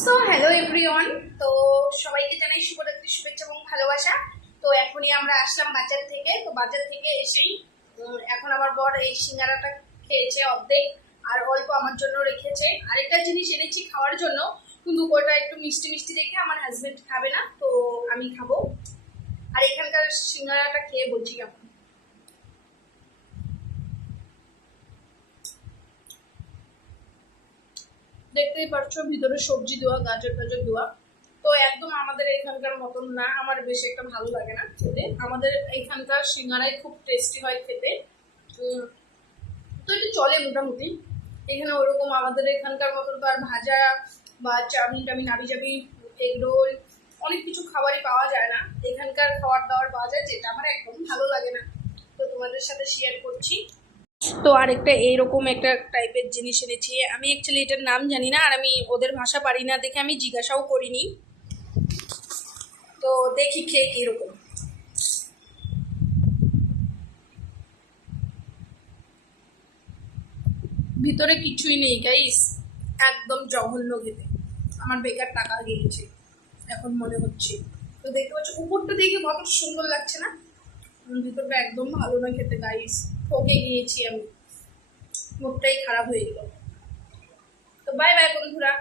So hello everyone. তো সবাইকে জানাই শুভরাত্রি শুভেচ্ছা এবং ভালোবাসা। তো এখনই আমরা আসলাম বাজার থেকে। তো বাজার থেকে এসেই এখন আমার বর এই সিঙ্গারাটা খেয়েছে অর্ধেক, আর অল্প আমার জন্য রেখেছে। আরেকটা জিনিস এনেছি খাওয়ার জন্য, কিন্তু ওটা একটু মিষ্টি মিষ্টি দেখে আমার হাজবেন্ড খাবে না, তো আমি খাবো। আর এখানকার সিঙ্গারাটা খেয়ে বলছি কেমন। দেখতেই পাচ্ছ ভিতরে সবজি দেওয়া, গাজর টাজর দেওয়া। তো একদম আমাদের এখানকার মতন না, আমার বেশ একটা ভালো লাগে না খেতে। আমাদের এখানকার সিঙ্গারাই খুব টেস্টি হয় খেতে। তো এটা চলে মোটামুটি। এখানে ওরকম আমাদের এখানকার মতন তো আর ভাজা বা চাউমিন টামিন হাবি জাবি এগ রোল অনেক কিছু খাবারই পাওয়া যায় না। এখানকার খাবার দাবার পাওয়া যায়, যেটা আমার একদম ভালো লাগে না। তো তোমাদের সাথে শেয়ার করছি। তো আরেকটা এইরকম একটা টাইপের জিনিস এনেছি আমি। অ্যাকচুয়ালি এটার নাম জানি না, আর আমি ওদের ভাষা পারি না দেখে আমি জিজ্ঞাসাও করিনি। তো দেখি খেয়ে কিরকম। ভিতরে কিছুই নেই গাইস, একদম জঘন্য খেতে। আমার বেকার টাকা গিয়েছে এখন মনে হচ্ছে। তো দেখতে পাচ্ছ উপরটা দেখে কত সুন্দর লাগছে না, ভিতরটা একদম ভালো না খেতে গাইস। ঠকে গিয়েছি আমি, মুখটাই খারাপ হয়ে গেল। তো বাই বাই বন্ধুরা।